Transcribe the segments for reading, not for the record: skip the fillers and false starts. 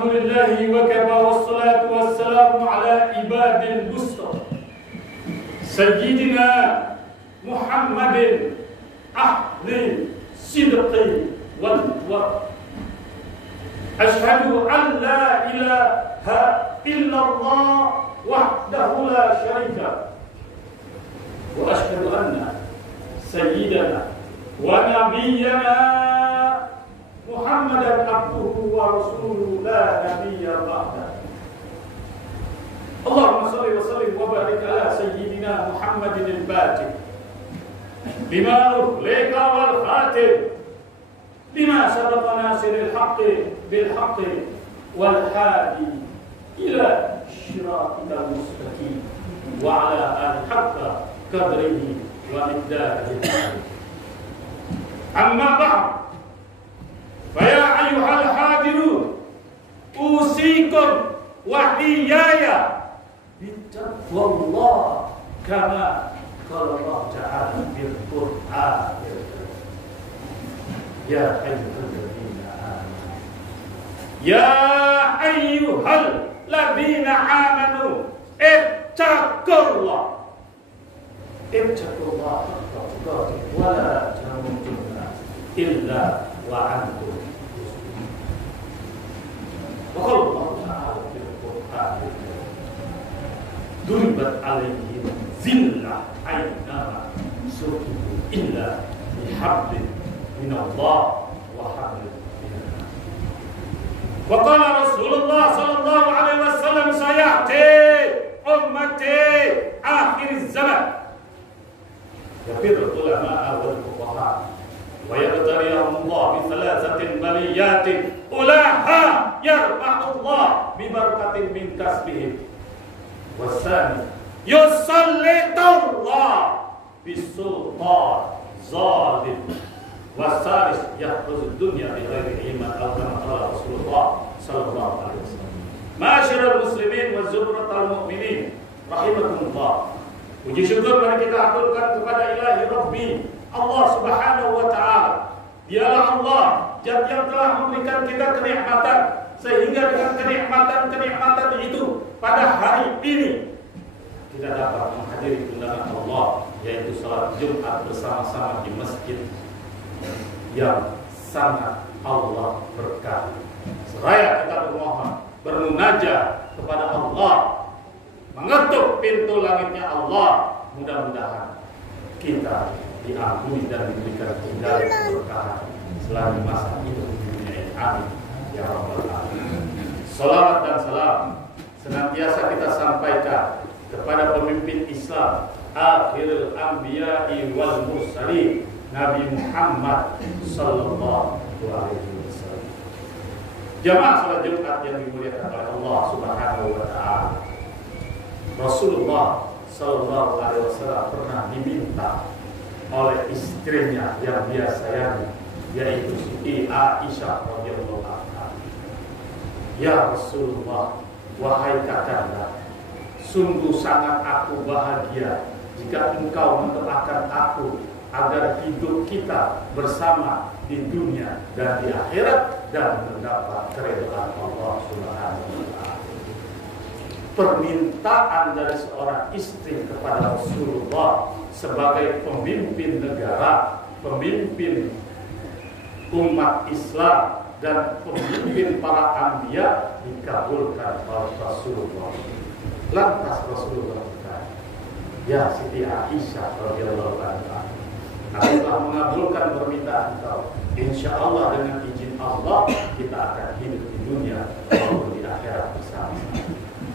Alhamdulillahi wa kafa wassalatu wassalamu ala ibadil mustafa Sayyidina Muhammadin ahli sidqi wal waqt. Ashhadu an la ilaha illallah wahdahu la syarika wa ashhadu anna sayyidana wa nabiyyana Muhammadan abduhu wa rasuluhu la nabiyya ba'da. Allahumma salli wa sallim wa barik ala sayyidina Muhammadin al-Fatih lima ughliqa wal khatim lima sabaqa nasiril haqqi bil haqqi wal hadi ila shiratikal mustaqim wa ala alihi haqqa qadrihi wa miqdarihi. Amma ba'd. Faya ayyuhal hadirun usikum wa iyaya bittaqwallah kama qala Allah ta'ala fil Qur'an. Ya ayyuhalladzina amanu ya ayyuhalladzina amanu ittaqullah haqqa tuqatih wa la tamutunna illa wa antum wa qala Allah ta'ala fil Qur'an duribat alaihim zillah aynama suqu illa bihablin min Allah wa hablin min nas. Wa qala Rasulullah sallallahu alaihi wasallam sayati ummati akhir zaman yafirul ulama wal fuqaha wa yabtariyahum Allah bi thalathatin baliyatin ulaha yarfa'ullah bi barakatin min kasbihim wasani yusallitullah bisultan zalim wasaris yahfuz dunya bi ghairi iman atau kama Rasulullah sallallahu alaihi wasallam. Ma'asyiral muslimin wa zumratal mu'minin rahimakumullah. Puji syukur mari kita aturkan kepada Ilahi Rabbi Allah Subhanahu wa taala. Dialah Allah yang telah memberikan kita kenikmatan sehingga dengan kenikmatan itu pada hari ini kita dapat menghadiri undangan Allah, yaitu salat Jumat bersama-sama di masjid yang sangat Allah berkahi. Seraya kita bermohon, bermunajat kepada Allah, mengetuk pintu langitnya Allah, mudah-mudahan kita diampuni dan diberikan hidayah keberkahan selama masa hidup di dunia ini. Amin ya rabbal alamin. Salawat dan salam senantiasa kita sampaikan kepada pemimpin Islam, akhirul anbiya'i wal mursalin, Nabi Muhammad sallallahu alaihi wasallam. Jamaah salat Jumat yang dimuliakan oleh Allah Subhanahu wa taala. Rasulullah sallallahu alaihi wasallam pernah diminta oleh istrinya yang dia sayangi, yaitu Siti Aisyah radhiyallahu anha. Ya Rasulullah, wahai kakanda, sungguh sangat aku bahagia jika engkau mendoakan aku agar hidup kita bersama di dunia dan di akhirat dan mendapat keridhaan Allah Subhanahu wa taala. Permintaan dari seorang istri kepada Rasulullah sebagai pemimpin negara, pemimpin umat Islam dan pemimpin para anbiya dikabulkan oleh Rasulullah. Lantas Rasulullah berkata, ya Siti Aisyah radhiyallahu anha, aku telah mengabulkan permintaan engkau. Insya Allah dengan izin Allah kita akan hidup di dunia maupun di akhirat bersama-sama.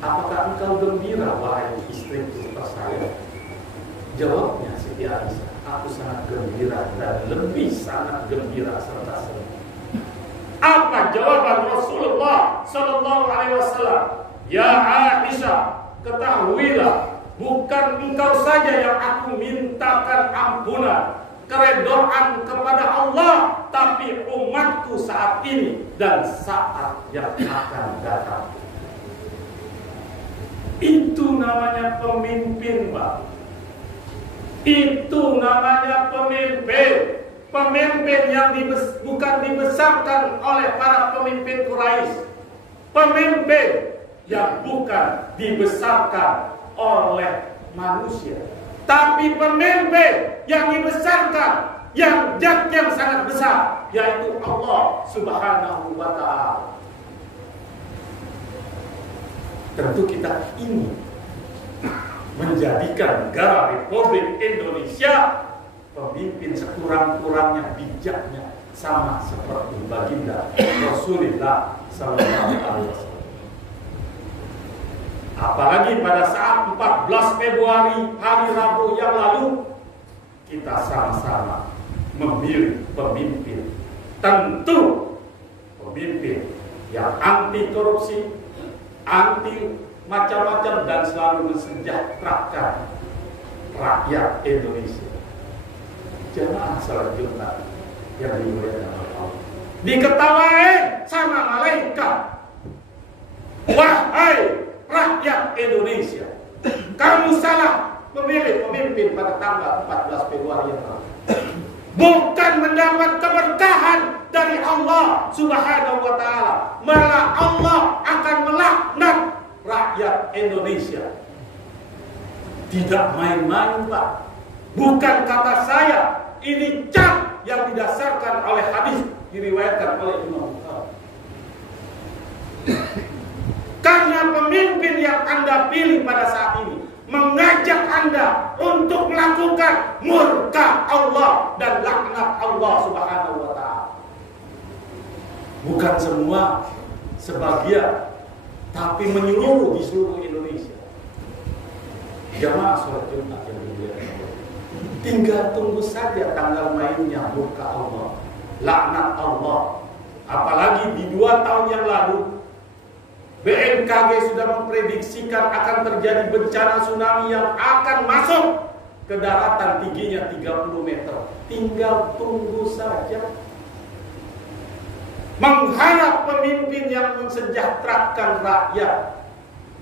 Apakah engkau gembira wahai istriku tersayang? Jawabnya Siti Aisyah, aku sangat gembira dan lebih sangat gembira serta senang. Apa jawaban Rasulullah sallallahu alaihi wasallam? Ya Aisyah, ketahuilah, bukan engkau saja yang aku mintakan ampunan, keredoan kepada Allah, tapi umatku saat ini dan saat yang akan datang. Itu namanya pemimpin, Pak. Itu namanya pemimpin. Pemimpin yang bukan dibesarkan oleh para pemimpin Quraisy, pemimpin yang bukan dibesarkan oleh manusia, tapi pemimpin yang dibesarkan yang zat yang sangat besar, yaitu Allah Subhanahu wa ta'ala. Tentu kita ingin menjadikan negara Republik Indonesia pemimpin sekurang-kurangnya bijaknya sama seperti baginda Rasulullah sallallahu alaihi wasallam. Apalagi pada saat 14 Februari hari Rabu yang lalu kita sama-sama memilih pemimpin, tentu pemimpin yang anti korupsi, anti macam-macam, dan selalu mensejahterakan rakyat Indonesia. Jemaah salat Jumat yang dimuliakan Allah, diketawain sama malaikat, wahai rakyat Indonesia, kamu salah memilih pemimpin pada tanggal 14 Februari yang lalu. Bukan mendapat keberkahan dari Allah Subhanahu wa ta'ala, malah Allah akan melaknat rakyat Indonesia. Tidak main-main, Pak. Bukan kata saya, ini cap yang didasarkan oleh hadis diriwayatkan oleh Imam Bukhari. Karena pemimpin yang Anda pilih pada saat ini mengajak Anda untuk melakukan murka Allah dan laknat Allah Subhanahu wa ta'ala. Bukan semua, sebagian, tapi menyeluruh di seluruh Indonesia. Jamaah sholat Jumat yang dimuliakan Allah, tinggal tunggu saja tanggal mainnya murka Allah, laknat Allah. Apalagi di 2 tahun yang lalu BMKG sudah memprediksikan akan terjadi bencana tsunami yang akan masuk ke daratan tingginya 30 meter. Tinggal tunggu saja. Mengharap pemimpin yang mensejahterakan rakyat,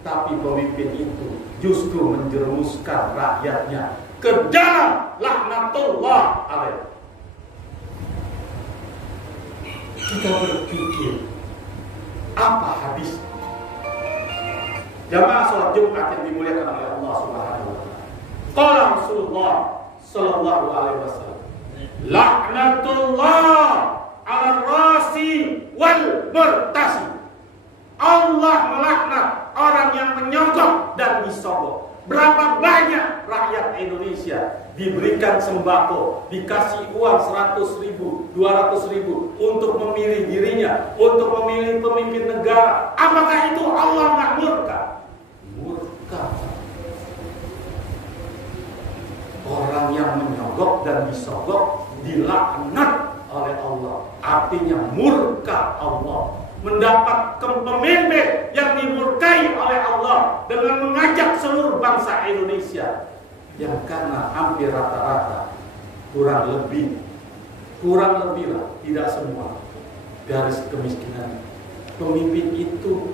tapi pemimpin itu justru menjerumuskan rakyatnya ke dalam laknatullah alaih. Kita berpikir, apa hadis jamaah sholat Jumat yang dimuliakan oleh Allah Subhanahu wa ta'ala? Qala Rasulullah sallallahu alaihi wasallam, laknatullah 'ala rasi wal murtasi. Allah melaknat orang yang menyogok dan disogok. Berapa banyak rakyat Indonesia diberikan sembako, dikasih uang 100.000, 200.000 untuk memilih dirinya, untuk memilih pemimpin negara. Apakah itu Allah nggak murka? Murka. Orang yang menyogok dan disogok dilaknat oleh Allah. Artinya murka Allah. Mendapat pemimpin yang dimurkai oleh Allah dengan mengajak seluruh bangsa Indonesia yang karena hampir rata-rata kurang lebih lah, tidak semua, garis kemiskinan. Pemimpin itu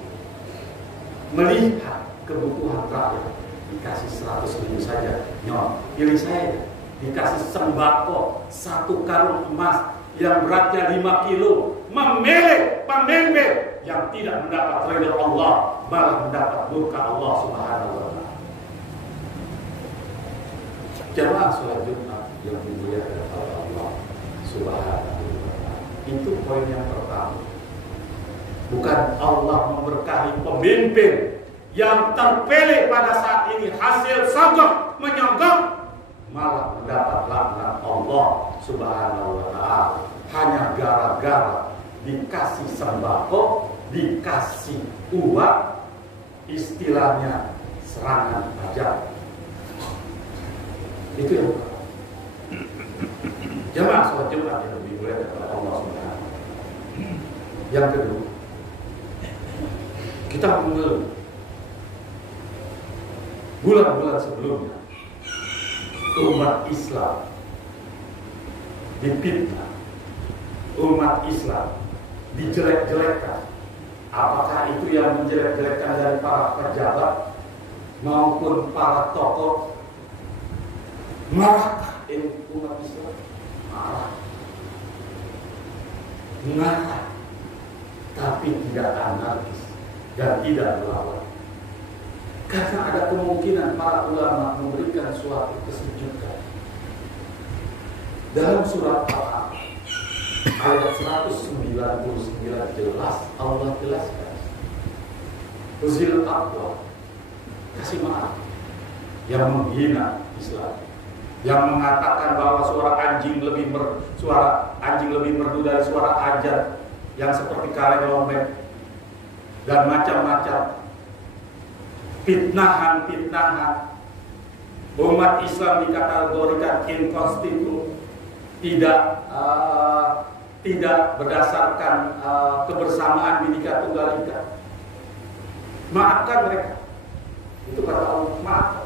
melihat kebutuhan rakyat, dikasih 100.000 saja, nyon, pilih saya, dikasih sembako 1 karung emas yang beratnya 5 kilo, memilih pemimpin yang tidak mendapat ridha Allah, malah mendapat murka Allah Subhanahu wa ta'ala. Jamaah sholat Jumat yang dimuliakan oleh Allah Subhanahu wa ta'ala, itu poin yang pertama. Bukan Allah memberkahi pemimpin yang terpilih pada saat ini hasil sogok menyogok, malah mendapat laknat Allah Subhanahu wa ta'ala hanya gara-gara dikasih sembako, dikasih uang, istilahnya serangan pajak. Itu yang pertama. Jamaah sholat Jumat yang dimuliakan oleh Allah Subhanahu. Yang kedua, kita mengeluh bulan-bulan sebelumnya umat Islam dipitnah, umat Islam dijelek-jelekkan. Apakah itu yang menjelek-jelekkan dari para pejabat maupun para tokoh? Marah ini umat Islam, marah, tapi tidak anarkis, dan tidak melawan. Karena ada kemungkinan para ulama memberikan suatu kesejukan. Dalam surat Al-A'raf ayat 199 jelas Allah jelaskan. Uzil aqwa, kasih maaf yang menghina Islam, yang mengatakan bahwa suara anjing lebih merdu dari suara azan, yang seperti kaleng lembek dan macam-macam fitnahan umat Islam dikategorikan inkonstitusi, tidak berdasarkan kebersamaan Bhinneka Tunggal Ika. Maafkan mereka. Itu kata Allah, maafkan.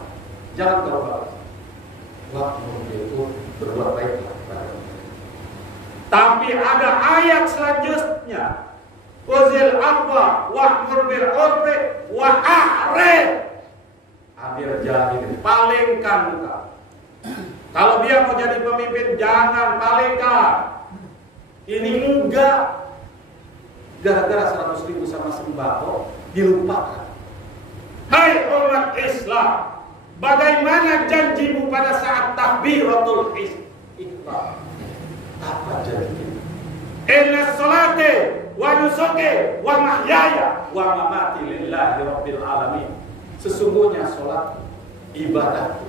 Jangan kau balas. Waktu itu berbuat baiklah kepada mereka. Tapi ada ayat selanjutnya. Uzil aqwa wa'mur bil urfi wa a'rid. Amir jahil, palingkan muka. Kalau dia mau jadi pemimpin, jangan palingkan. Ini enggak. Gara-gara 100.000 sama sembako dilupakan. Hai umat Islam, bagaimana janjimu pada saat takbiratul ihram? Apa janjimu? Inna salati wa nusuki wa mahyaya wa mamati lillahi rabbil alamin. Sesungguhnya salat, ibadah,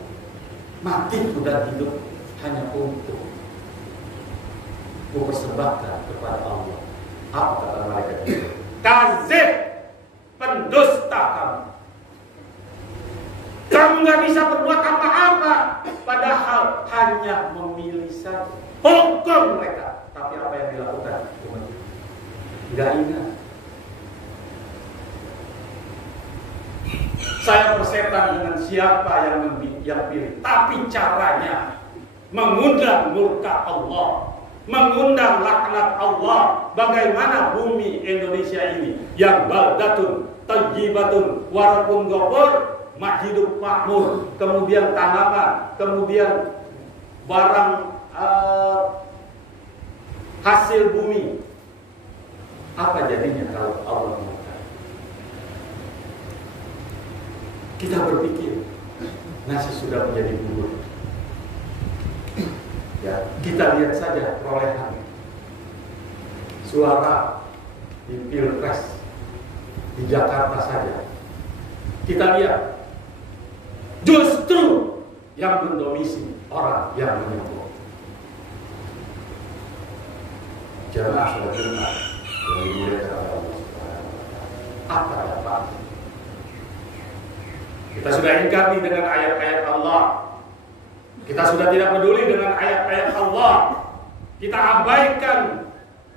matiku dan hidup hanya untuk mempersembahkan kepada Allah. Apa kata malaikat itu? Kazib, pendusta kamu. Kamu gak bisa berbuat apa-apa, padahal hanya memilih saja. Hukum mereka, tapi apa yang dilakukan? Tidak ingat. Saya bersetan dengan siapa yang pilih, tapi caranya mengundang murka Allah, mengundang laknat Allah. Bagaimana bumi Indonesia ini yang baldatun thayyibatun warabun ghafur, hidup makmur, kemudian tanaman, kemudian barang hasil bumi. Apa jadinya kalau Allah murka? Kita berpikir nasi sudah menjadi bubur. Ya, kita lihat saja perolehan suara di Pilpres di Jakarta saja. Kita lihat justru yang mendomisi orang yang menyombong. Jemaah sholat Jumat yang dimuliakan Allah Subhanahu wa taala. Apa dapat? Kita sudah ingkari dengan ayat-ayat Allah. Kita sudah tidak peduli dengan ayat-ayat Allah. Kita abaikan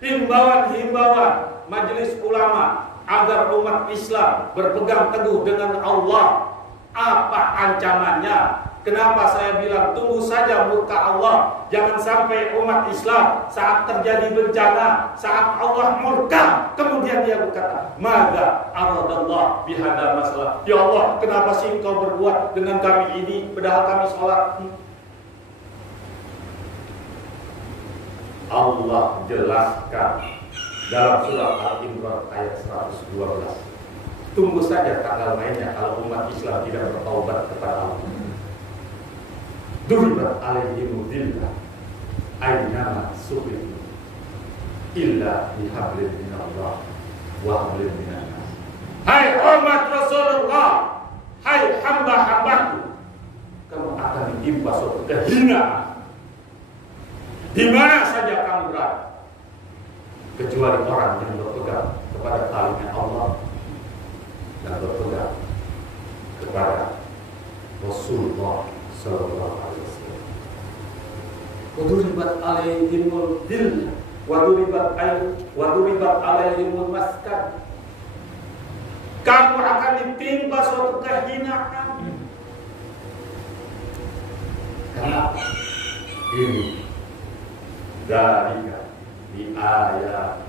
himbauan-himbauan majelis ulama agar umat Islam berpegang teguh dengan Allah. Apa ancamannya? Kenapa saya bilang tunggu saja murka Allah? Jangan sampai umat Islam saat terjadi bencana, saat Allah murka, kemudian dia berkata, "Mada aradallah bihadza masalah." Ya Allah, kenapa sih engkau berbuat dengan kami ini padahal kami sholat? Allah jelaskan dalam surah Al-Imran ayat 112. Tunggu saja tanggal mainnya kalau umat Islam tidak bertaubat kepada Allah. Duribat alaihim dhillah aynama suqifu illa bihablin minallah wa hablin minan nas. Hai umat Rasulullah, hai hamba-hambaku, kamu akan ditimpa suatu kehinaan di mana saja kamu berada, kecuali orang yang berpegang kepada talinya Allah dan berpegang kepada Rasulullah sallallahu alaihi wasallam. Waduribat alaihimul dhillah waduribat alaihimul maskan. Kamu akan ditimpa suatu kehinaan. Kenapa? Ini dzalika bi ayat,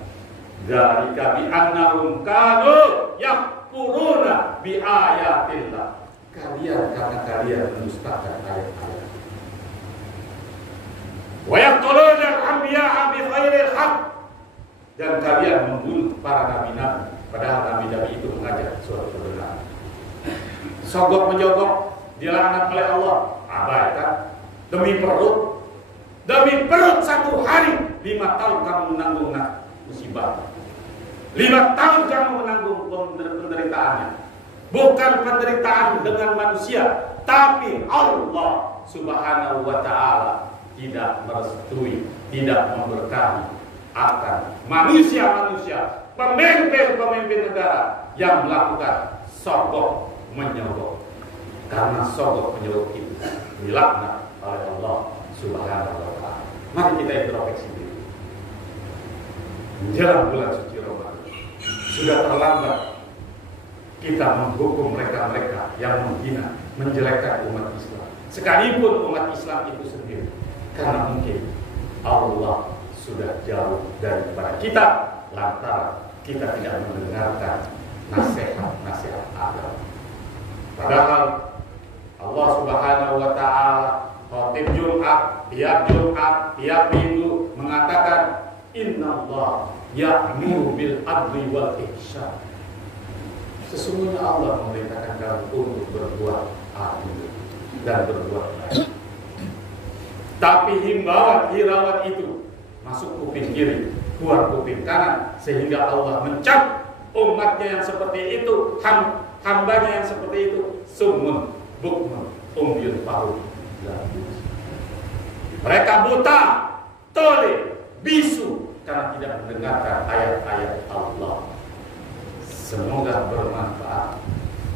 dzalika bi annahum kanu yakfuruna bi ayatillah. Kalian karena kalian mendustakan ayat-ayat. Wa yaqtuluna al-anbiya'a bi ghairil haqq, dan kalian membunuh para nabi-nabi Padahal Nabi itu mengajak suatu kebenaran. Sogok menjogok dilaknat oleh Allah, abaikan. Demi perut 1 hari 5 tahun kamu menanggung musibah. 5 tahun kamu menanggung penderitaannya. Bukan penderitaan dengan manusia, tapi Allah Subhanahu wa ta'ala tidak merestui, tidak memberkahi akan manusia-manusia, pemimpin-pemimpin negara yang melakukan sogok menyogok. Karena sogok menyogok itu dilaknat oleh Allah Subhanahu wa ta'ala. Mari kita introspeksi diri. Menjelang bulan suci Ramadan, sudah terlambat kita menghukum mereka-mereka yang menghina, menjelekkan umat Islam. Sekalipun umat Islam itu sendiri, karena mungkin Allah sudah jauh daripada kita, lantaran kita tidak mendengarkan nasihat-nasihat agama. Padahal Allah Subhanahu wa ta'ala khotib Jumat, tiap minggu mengatakan Innallaha ya'muru bil adli wal ihsan. Sesungguhnya Allah memerintahkan kamu untuk berbuat adil dan berbuat baik. Tapi himbauan itu masuk kuping kiri, keluar kuping kanan, sehingga Allah mencap umatnya yang seperti itu, hambanya yang seperti itu, summun bukmun umyun paru. Mereka buta, tuli, bisu karena tidak mendengarkan ayat-ayat Allah. Semoga bermanfaat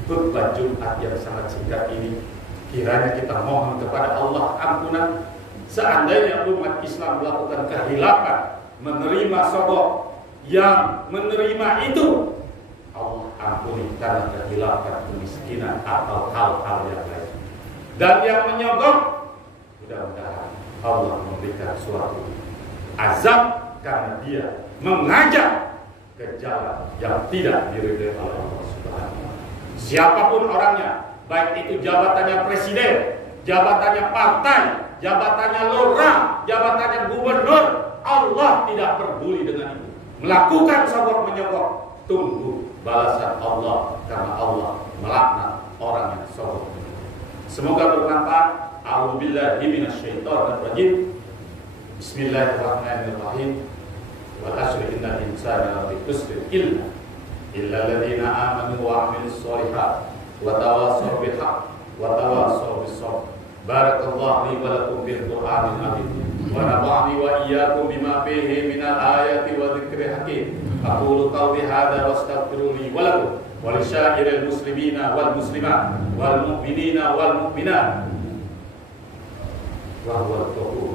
khutbah Jumat yang sangat singkat ini. Kiranya kita mohon kepada Allah ampunan. Seandainya umat Islam melakukan kehilapan, menerima sogok, yang menerima itu Allah ampuni karena kehilapan, kemiskinan atau hal-hal yang lain. Dan yang menyogok, mudah-mudahan Allah memberikan suatu azab karena dia mengajak ke jalan yang tidak diridhoi oleh Allah Subhanahu wa ta'ala. Siapapun orangnya, baik itu jabatannya presiden, jabatannya partai, jabatannya lurah, jabatannya gubernur, Allah tidak peduli dengan itu. Melakukan sogok menyogok, tunggu balasan Allah karena Allah melaknat orang yang sogok. Semoga bermanfaat. A'udzubillahi minasyaitonir rajim. Bismillahirrahmanirrahim. Wal 'asri innal insana lafi khusr illa alladziina aamanu wa 'amilus shalihaati wa tawassaw bil haqq wa tawassaw bis sabr. Barakallahu li wa lakum bil Qur'anil 'azim wa nafa'ani wa iyyakum bima fihi minal ayati wa dzikril hakim. Aqulu qawli hadza wastaghfiru li wa lakum wa lisa'iril muslimina wal muslimat wal mu'minina wal mu'minat wa huwal ghafur